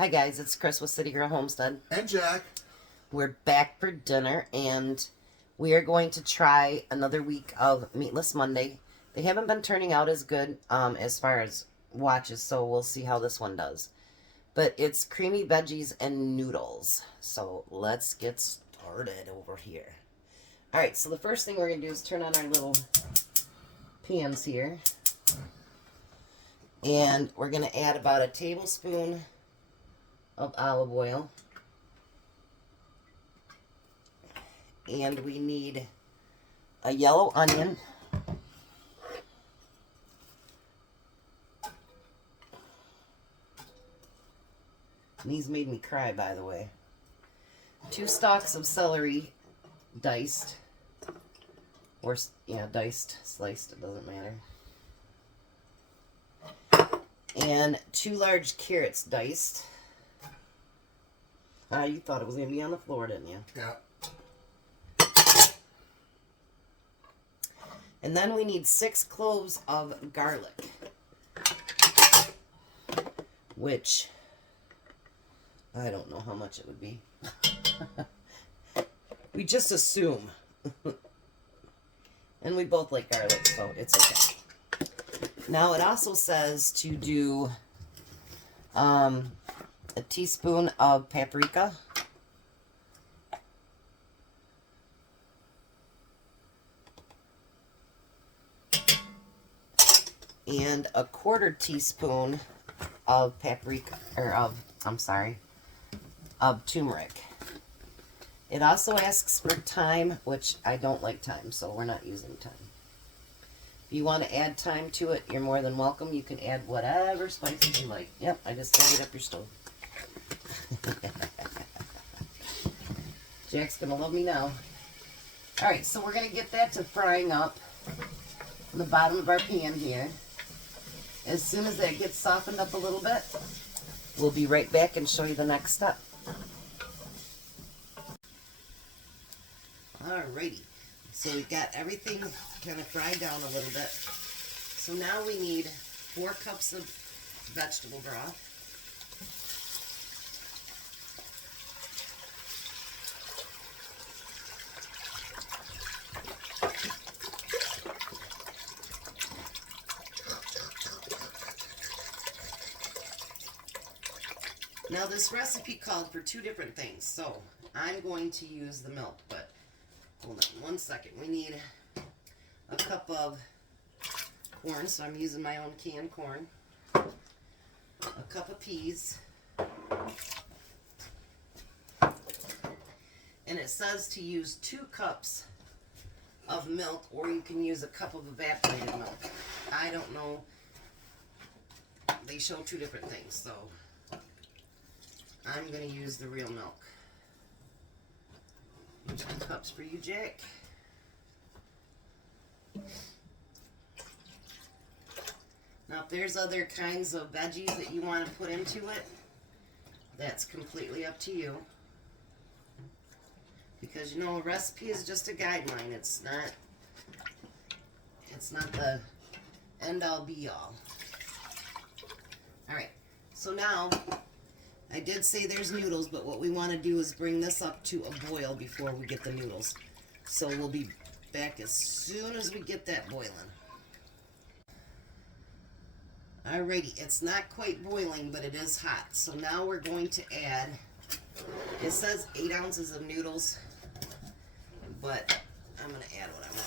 Hi guys, it's Chris with City Girl Homestead. And Jack. We're back for dinner and we are going to try another week of Meatless Monday. They haven't been turning out as good as far as watches, so we'll see how this one does. But it's creamy veggies and noodles. So let's get started over here. Alright, so the first thing we're going to do is turn on our little pans here. And we're going to add about a tablespoon of olive oil. And we need a yellow onion. And these made me cry, by the way. 2 stalks of celery, diced. Or, yeah, diced, sliced, it doesn't matter. And 2 large carrots diced. You thought it was going to be on the floor, didn't you? Yeah. And then we need 6 cloves of garlic. Which, I don't know how much it would be. We just assume. And we both like garlic, so it's okay. Now it also says to do a teaspoon of paprika. And a 1/4 teaspoon of paprika, or of turmeric. It also asks for thyme, which I don't like thyme, so we're not using thyme. If you want to add thyme to it, you're more than welcome. You can add whatever spices you like. Yep, I just filled it up your stove. Jack's going to love me now. Alright, so we're going to get that to frying up on the bottom of our pan here. As soon as that gets softened up a little bit, we'll be right back and show you the next step. Alrighty, so we've got everything kind of fried down a little bit. So now we need 4 cups of vegetable broth. Now this recipe called for 2 different things, so I'm going to use the milk, but hold on 1 second. We need a cup of corn, so I'm using my own canned corn, a cup of peas, and it says to use 2 cups of milk, or you can use a cup of evaporated milk. I don't know. They show 2 different things, so I'm going to use the real milk. 2 cups for you, Jack. Now, if there's other kinds of veggies that you want to put into it, that's completely up to you. Because, you know, a recipe is just a guideline. It's not the end-all, be-all. Alright, so now I did say there's noodles, but what we want to do is bring this up to a boil before we get the noodles. So we'll be back as soon as we get that boiling. Alrighty, it's not quite boiling, but it is hot. So now we're going to add, it says 8 ounces of noodles, but I'm going to add what I want.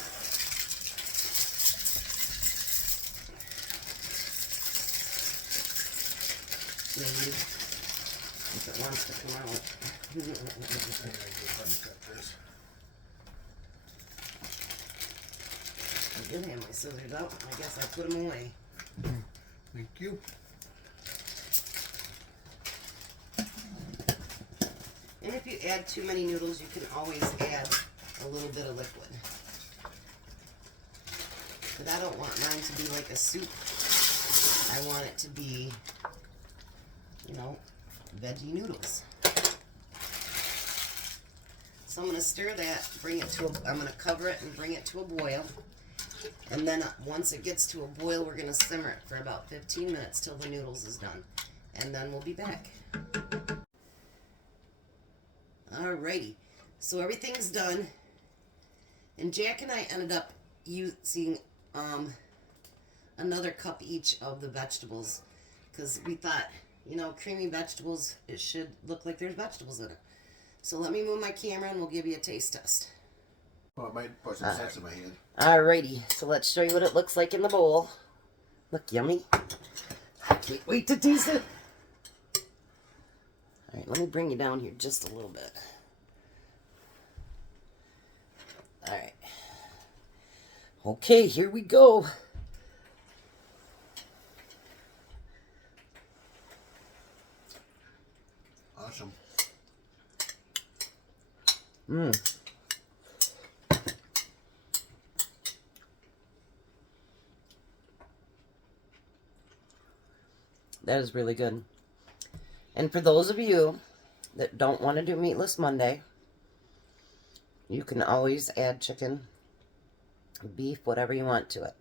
Maybe. If it wants to come out. I did have my scissors out. I guess I put them away. Thank you. And if you add too many noodles, you can always add a little bit of liquid. But I don't want mine to be like a soup. I want it to be, you know, veggie noodles. So I'm going to stir that, I'm going to cover it and bring it to a boil. And then once it gets to a boil, we're going to simmer it for about 15 minutes till the noodles is done. and then we'll be back. Alrighty, so everything's done, and Jack and I ended up using another cup each of the vegetables, because we thought, you know, creamy vegetables, it should look like there's vegetables in it. So let me move my camera and we'll give you a taste test. Oh, I might put some sense in my hand. Alrighty, so let's show you what it looks like in the bowl. Look yummy. I can't wait to taste it. Alright, let me bring you down here just a little bit. Alright. Okay, here we go. Awesome. Mmm. That is really good. And for those of you that don't want to do Meatless Monday, you can always add chicken, beef, whatever you want to it.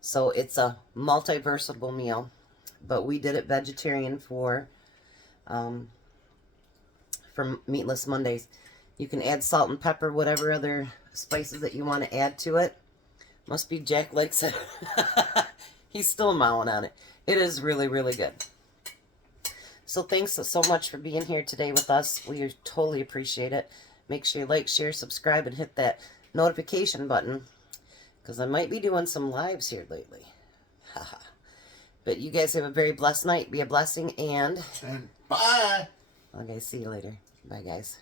So it's a multi-versatile meal, but we did it vegetarian for Meatless Mondays. You can add salt and pepper, whatever other spices that you want to add to it. Must be Jack likes it. He's still mowing on it. It is really, really good. So thanks so much for being here today with us. We totally appreciate it. Make sure you like, share, subscribe, and hit that notification button, because I might be doing some lives here lately. But you guys have a very blessed night. Be a blessing, and Bye. I'll guys see you later. Bye, guys.